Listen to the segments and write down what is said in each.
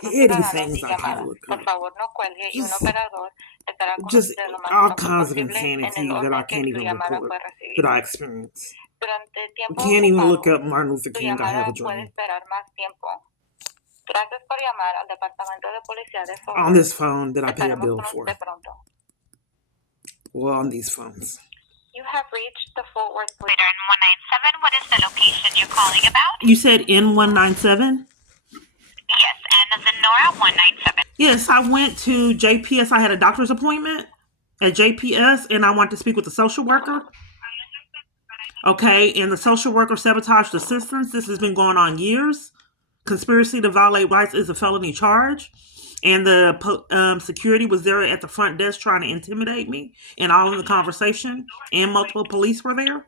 petty things I can't look up. Just all kinds of insanity that I can't even report, that I experience. I can't even look up Martin Luther King. I have a dream. On this phone that I pay a bill for. Well, on these phones. You have reached the Fort Worth Police in 197. What is the location you're calling about? You said N197? Yes, and the Nora 197. Yes, I went to JPS. I had a doctor's appointment at JPS, and I wanted to speak with the social worker. Okay, and the social worker sabotaged assistance. This has been going on years. Conspiracy to violate rights is a felony charge. And the security was there at the front desk trying to intimidate me, and all in the conversation, and multiple police were there.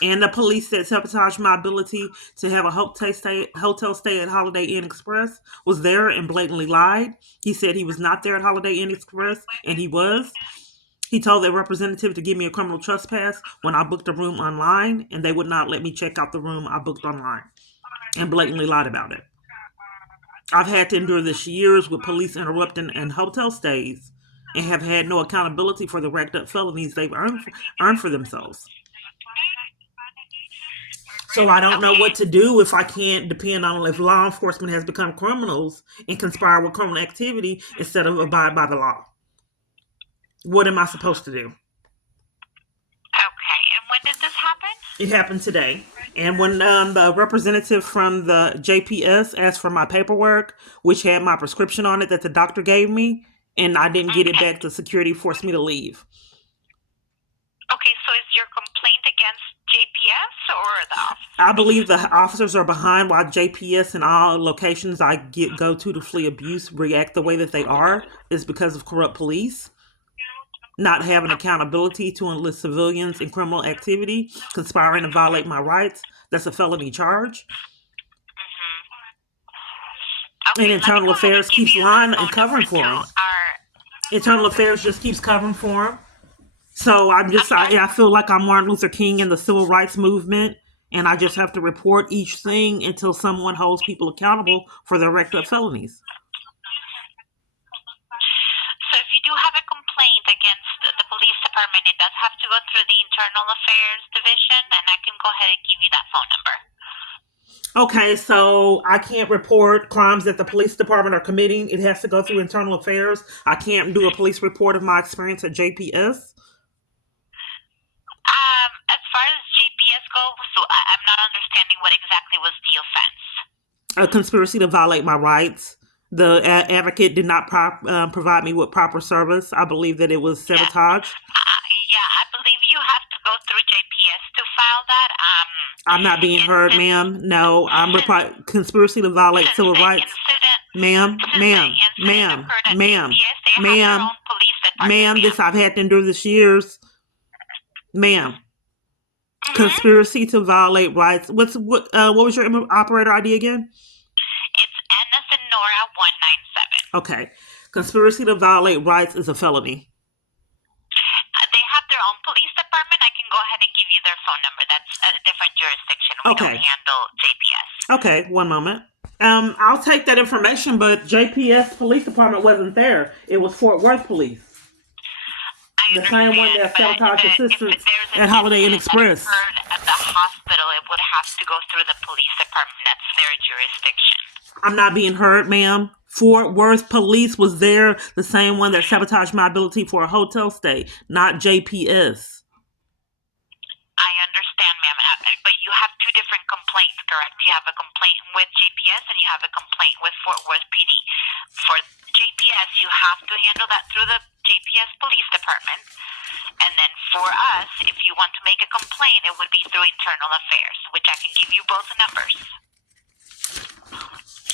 And the police that sabotaged my ability to have a hotel stay at Holiday Inn Express was there and blatantly lied. He said he was not there at Holiday Inn Express, and he was. He told their representative to give me a criminal trespass when I booked a room online, and they would not let me check out the room I booked online, and blatantly lied about it. I've had to endure this years with police interrupting and hotel stays, and have had no accountability for the racked up felonies they've earned for themselves. So I don't know what to do if I can't depend on if law enforcement has become criminals and conspire with criminal activity instead of abide by the law. What am I supposed to do? Okay, and when did this happen? It happened today. And when the representative from the JPS asked for my paperwork, which had my prescription on it that the doctor gave me, and I didn't get it back, the security forced me to leave. Okay, so is your complaint against JPS or the officer? I believe the officers are behind why JPS and all locations I go to flee abuse react the way that they are is because of corrupt police. Not having accountability to enlist civilians in criminal activity, conspiring to violate my rights. That's a felony charge. Okay, and Internal Affairs keeps lying and covering for him. Internal Affairs just keeps covering for him. So I feel like I'm Martin Luther King in the civil rights movement, and I just have to report each thing until someone holds people accountable for their racked up felonies. So if you do have a complaint against the police department, it does have to go through the Internal Affairs Division, and I can go ahead and give you that phone number. Okay, so I can't report crimes that the police department are committing. It has to go through Internal Affairs. I can't do a police report of my experience at JPS. As far as JPS goes, so I'm not understanding what exactly was the offense. A conspiracy to violate my rights. The advocate did not provide me with proper service. I believe that it was sabotage. I believe you have to go through JPS to file that. I'm not being heard, ma'am. No, I'm conspiracy to violate civil rights. Ma'am, this I've had to endure this years. Ma'am. Conspiracy to violate rights. What was your operator ID again? It's N as in Nora 197. Okay. Conspiracy to violate rights is a felony. They have their own police department. I can go ahead and give you their phone number. That's a different jurisdiction. We don't handle JPS. Okay, one moment. I'll take that information, but JPS Police Department wasn't there. It was Fort Worth Police. The same one that sabotaged assistance at Holiday Inn Express. At the hospital, it would have to go through the police department. That's their jurisdiction. I'm not being heard, ma'am. Fort Worth Police was there, the same one that sabotaged my ability for a hotel stay, not JPS. I understand, ma'am, but you have two different complaints, correct? You have a complaint with JPS and you have a complaint with Fort Worth PD. For JPS, you have to handle that through the JPS Police Department. And then for us, if you want to make a complaint, it would be through Internal Affairs, which I can give you both numbers.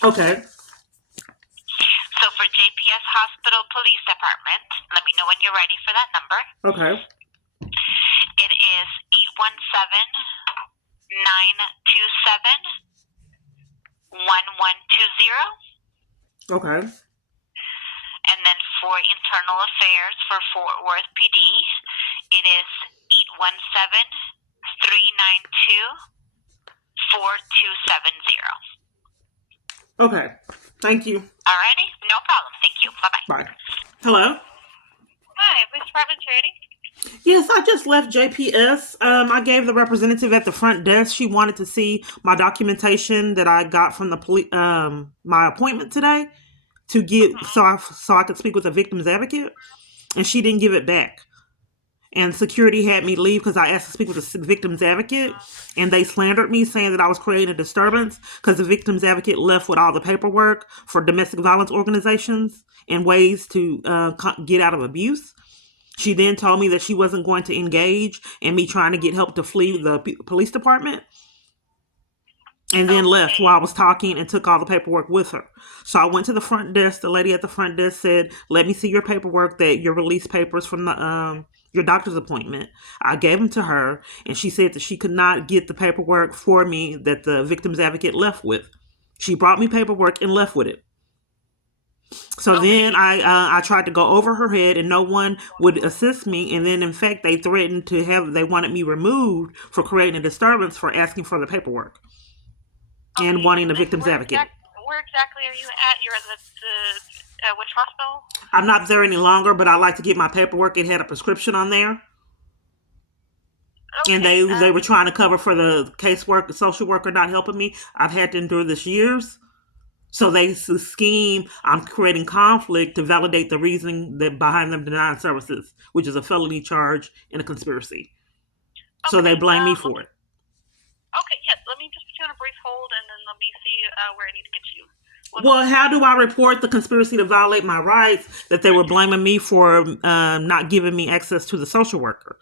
Okay. So for JPS Hospital Police Department, let me know when you're ready for that number. Okay. It is 817-927-1120. Okay. And then for Internal Affairs for Fort Worth PD, it is 817-392-4270. Okay. Thank you. Alrighty, no problem. Thank you. Bye-bye. Bye. Hello? Hi, Police Department Charity. Yes, I just left JPS. I gave the representative at the front desk. She wanted to see my documentation that I got from the police, my appointment today, to get so I could speak with a victim's advocate, and she didn't give it back. And security had me leave because I asked to speak with a victim's advocate, and they slandered me, saying that I was creating a disturbance because the victim's advocate left with all the paperwork for domestic violence organizations and ways to get out of abuse. She then told me that she wasn't going to engage in me trying to get help to flee the police department, and then left while I was talking and took all the paperwork with her. So I went to the front desk. The lady at the front desk said, "Let me see your paperwork, that your release papers from the your doctor's appointment." I gave them to her, and she said that she could not get the paperwork for me that the victim's advocate left with. She brought me paperwork and left with it. So then I tried to go over her head, and no one would assist me. And then, in fact, they threatened they wanted me removed for creating a disturbance for asking for the paperwork and wanting a victim's advocate. Where exactly are you at? You're at the which hospital? I'm not there any longer, but I like to get my paperwork. It had a prescription on there. Okay, and they were trying to cover for the caseworker, social worker not helping me. I've had to endure this years. So they scheme, I'm creating conflict to validate the reasoning that behind them denying services, which is a felony charge and a conspiracy. Okay, so they blame me for it. Okay, yes. Let me just put you on a brief hold, and then let me see where I need to get you. Well, how do I report the conspiracy to violate my rights that they were blaming me for not giving me access to the social worker?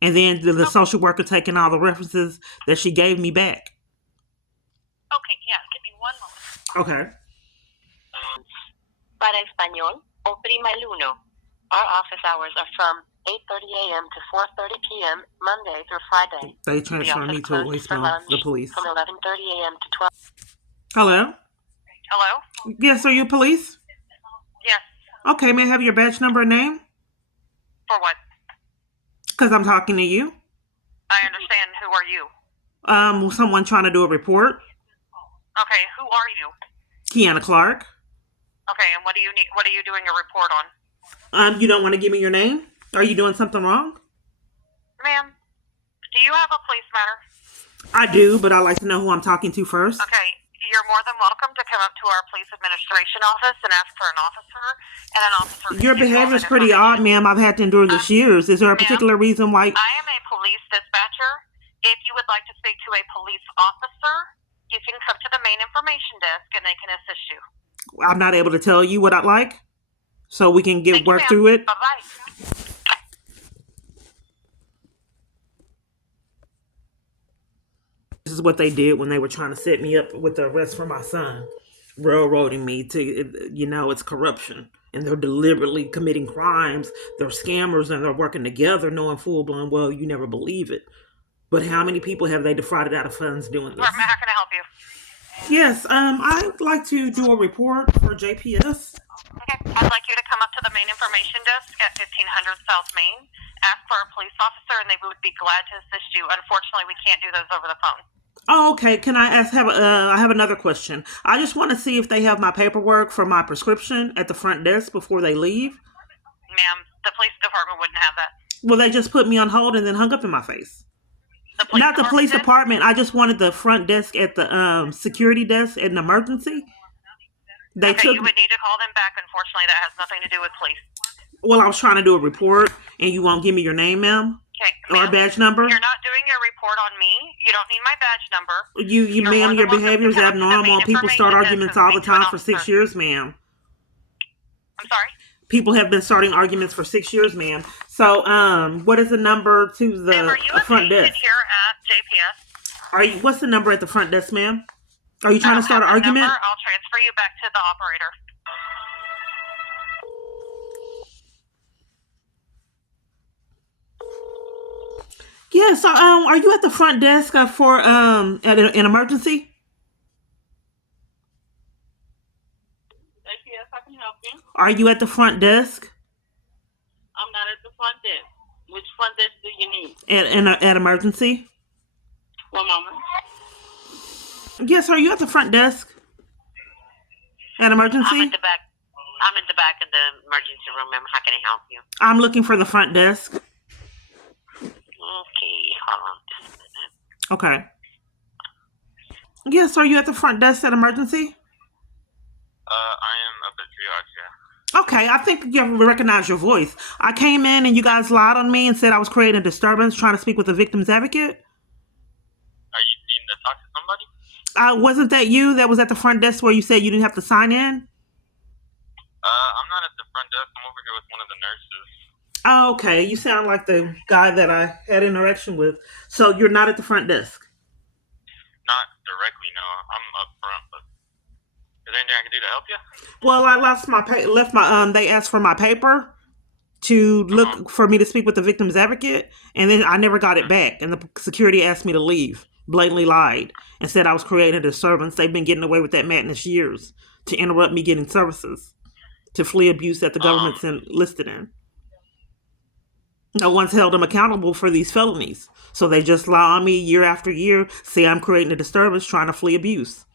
And then the social worker taking all the references that she gave me back. Okay, yeah. Give me 1 moment. Okay. Para español, oprima el uno. Our office hours are from 8:30 a.m. to 4:30 p.m. Monday through Friday. They transfer me to a voicemail, the police. From 11:30 a.m. to 12. Hello? Hello? Yes, are you police? Yes. Okay, may I have your badge number and name? For what? Because I'm talking to you. I understand. Who are you? Someone trying to do a report. Okay, who are you? Kiana Clark. Okay, and what do you need? What are you doing a report on? You don't want to give me your name? Are you doing something wrong? Ma'am, do you have a police matter? I do, but I like to know who I'm talking to first. Okay, you're more than welcome to come up to our police administration office and ask for an officer, and an officer. Your behavior is pretty odd, ma'am. I've had to endure this years. Is there a particular reason why? I am a police dispatcher. If you would like to speak to a police officer, you can come to the main information desk and they can assist you. I'm not able to tell you what I'd like, so we can work through it. Bye-bye. This is what they did when they were trying to set me up with the arrest for my son. Railroading me to, it's corruption. And they're deliberately committing crimes. They're scammers and they're working together knowing full blown, well, you never believe it. But how many people have they defrauded out of funds doing this? How can I help you? Yes, I'd like to do a report for JPS. Okay, I'd like you to come up to the main information desk at 1500 South Main, ask for a police officer, and they would be glad to assist you. Unfortunately, we can't do those over the phone. Oh, okay. Can I ask? I have another question. I just want to see if they have my paperwork for my prescription at the front desk before they leave. Ma'am, the police department wouldn't have that. Well, they just put me on hold and then hung up in my face. Not the police department. I just wanted the front desk at the security desk at an emergency. You would need to call them back. Unfortunately, that has nothing to do with police. Well, I was trying to do a report, and you won't give me your name, ma'am? Okay. Or a badge number? You're not doing your report on me. You don't need my badge number. Ma'am, your behavior is abnormal. People start arguments all the time for 6 years, ma'am. I'm sorry? People have been starting arguments for 6 years, ma'am. So, what is the number to the front desk? Here at JPS. What's the number at the front desk, ma'am? Are you trying to start an argument? I'll transfer you back to the operator. Yeah, so are you at the front desk for an emergency? Yes, I can help you. Are you at the front desk? I'm not at the front desk. Which front desk do you need? At emergency? 1 moment. Yes, are you at the front desk? At I'm emergency? in the back. I'm in the back of the emergency room, ma'am. How can I help you? I'm looking for the front desk. Okay, hold on just a minute. Okay. Yes, are you at the front desk at emergency? I am up at triage, yeah. Okay, I think you recognize your voice. I came in and you guys lied on me and said I was creating a disturbance trying to speak with the victim's advocate. Are you needing to talk to somebody? Wasn't that you that was at the front desk where you said you didn't have to sign in? I'm not at the front desk. I'm over here with one of the nurses. Oh, okay. You sound like the guy that I had interaction with. So you're not at the front desk? Not directly, no. I'm up front, but is there anything I can do to help you? Well, I left my they asked for my paper to look for me to speak with the victim's advocate, and then I never got it back, and the security asked me to leave. Blatantly lied and said I was creating a disturbance. They've been getting away with that madness years to interrupt me getting services, to flee abuse that the government's enlisted in. No one's held them accountable for these felonies. So they just lie on me year after year, say I'm creating a disturbance trying to flee abuse.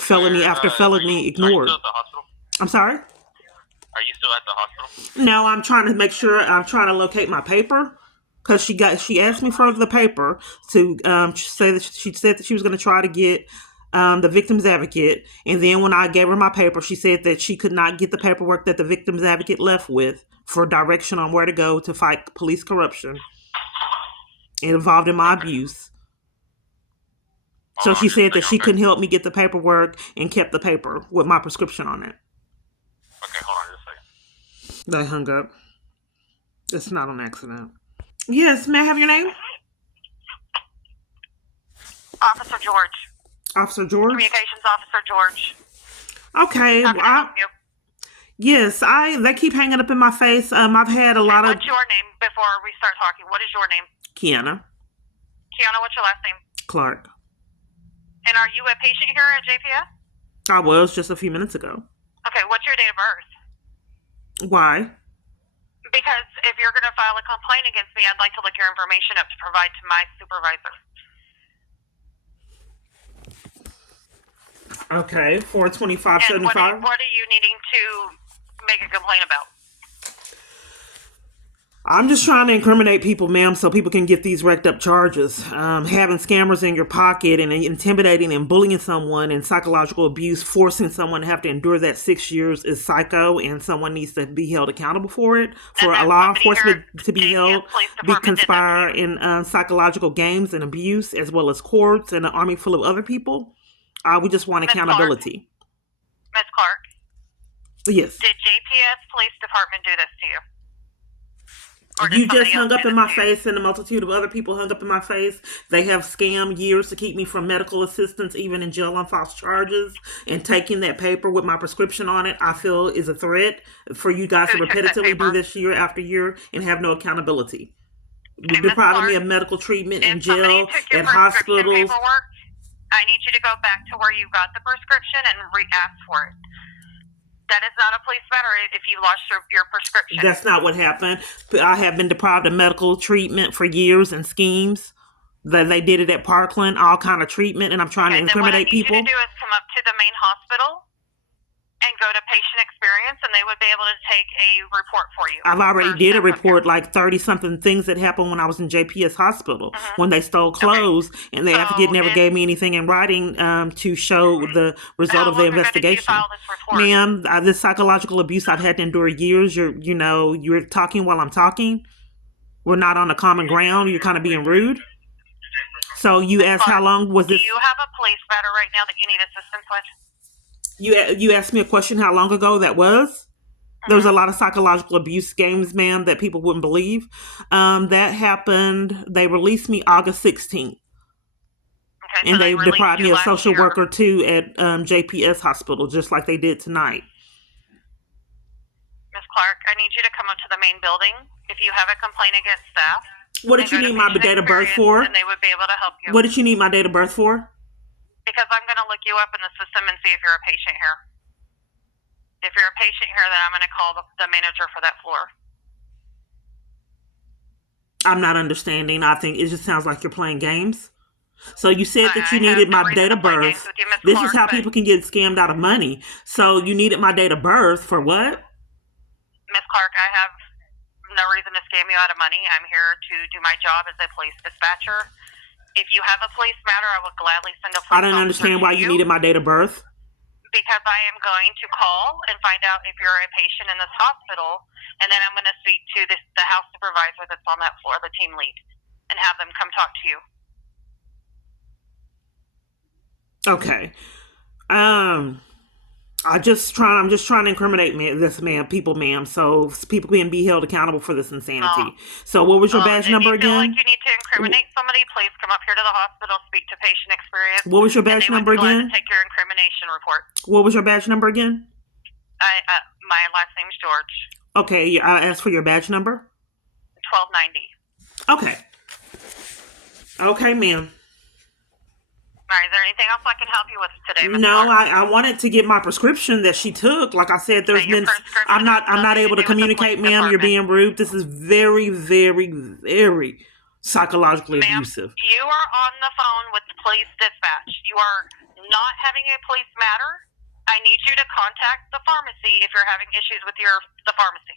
Felony after felony ignored. Are you still at the hospital? I'm sorry? Are you still at the hospital? No, I'm trying to make sure. I'm trying to locate my paper because she asked me for the paper to say that she said that she was going to try to get the victim's advocate, and then when I gave her my paper, she said that she could not get the paperwork that the victim's advocate left with for direction on where to go to fight police corruption involved in my abuse. So she said that she couldn't help me get the paperwork and kept the paper with my prescription on it. Okay, hold on just a second. I hung up. It's not an accident. Yes, may I have your name? Officer George. Officer George? Communications Officer George. Okay. How can I help you? Yes, they keep hanging up in my face. I've had a lot of... What's your name before we start talking? What is your name? Kiana Kiana, what's your last name? Clark. And are you a patient here at JPS? I was just a few minutes ago. Okay, what's your date of birth? Why? Because if you're going to file a complaint against me, I'd like to look your information up to provide to my supervisor. Okay, 425.75. And what are you needing to make a complaint about? I'm just trying to incriminate people, ma'am, so people can get these wrecked up charges. Having scammers in your pocket and intimidating and bullying someone and psychological abuse, forcing someone to have to endure that 6 years is psycho, and someone needs to be held accountable for it. For a law enforcement to be held, be conspire in psychological games and abuse, as well as courts and an army full of other people. We just want accountability. Ms. Clark? Yes. Did JPS Police Department do this to you? You just hung up in my face, and a multitude of other people hung up in my face. They have scammed years to keep me from medical assistance, even in jail on false charges. And taking that paper with my prescription on it, I feel is a threat for you guys to repetitively do this year after year and have no accountability. Okay, depriving me of medical treatment in jail, at hospitals. Paperwork, I need you to go back to where you got the prescription and re-ask for it. That is not a police matter if you lost your prescription. That's not what happened. I have been deprived of medical treatment for years and schemes. They did it at Parkland, all kind of treatment, and I'm trying to incriminate people. What I need you to do is come up to the main hospital and go to patient experience, and they would be able to take a report for you. I've already did a report, like 30-something things that happened when I was in JPS Hospital, when they stole clothes, and the advocate never gave me anything in writing to show the result of the investigation. Ma'am, this psychological abuse I've had to endure years. You're talking while I'm talking. We're not on a common ground. You're kind of being rude. So you asked how long was this? Do you have a police matter right now that you need assistance with? You asked me a question how long ago that was? There was a lot of psychological abuse games, ma'am, that people wouldn't believe. That happened, they released me August 16th. Okay, and they deprived me of social worker too at JPS Hospital, just like they did tonight. Ms. Clark, I need you to come up to the main building. If you have a complaint against staff. What did you need my date of birth for? And they would be able to help you. What did you need my date of birth for? Because I'm going to look you up in the system and see if you're a patient here. If you're a patient here, then I'm going to call the manager for that floor. I'm not understanding. I think it just sounds like you're playing games. So you said that you I have needed no my reason date to of play birth. games with you, Miss This Clark, is how but people can get scammed out of money. So you needed my date of birth for what? Miss Clark, I have no reason to scam you out of money. I'm here to do my job as a police dispatcher. If you have a police matter, I would gladly send a police I don't officer understand to why you needed my date of birth. because I am going to call and find out if you're a patient in this hospital, and then I'm going to speak to the house supervisor that's on that floor, the team lead, and have them come talk to you. Okay. I'm just trying to incriminate people, ma'am. So people can be held accountable for this insanity. So what was your badge number If you feel again? like you need to incriminate somebody, please come up here to the hospital, speak to patient experience. What was your badge and they number would be glad again? to take your incrimination report. What was your badge number again? My last name's George. Okay, I asked for your badge number. 1290. Okay. Okay, ma'am. All right, is there anything else I can help you with today, Ms. No, Clark? I wanted to get my prescription that she took. Like I said, there's Your been prescription I'm not has able to nothing to do with the communicate, police ma'am. You're being department. rude. This is very, very, very psychologically Ma'am, abusive. you are on the phone with the police dispatch. You are not having a police matter. I need you to contact the pharmacy if you're having issues with the pharmacy.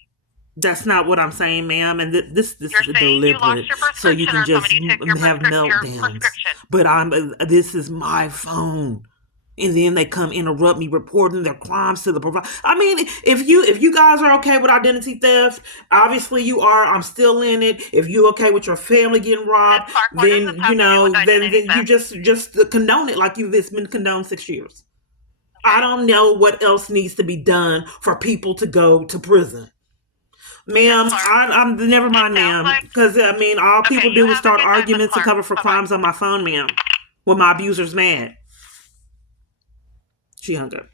That's not what I'm saying, ma'am. And this is You're saying you lost deliberate, your so you prescription can or just somebody took your have meltdowns. prescription. But this is my phone. And then they come interrupt me reporting their crimes to the provider. I mean, if you guys are okay with identity theft, obviously you are. I'm still in it. If you okay with your family getting robbed, Clark, what does then this have to do with then identity you just condone it like it's been condoned 6 years. I don't know what else needs to be done for people to go to prison. Ma'am, I'm never mind, ma'am. Because I mean, all people do is start arguments and cover for crimes on my phone, ma'am. When my abuser's mad. She hung up.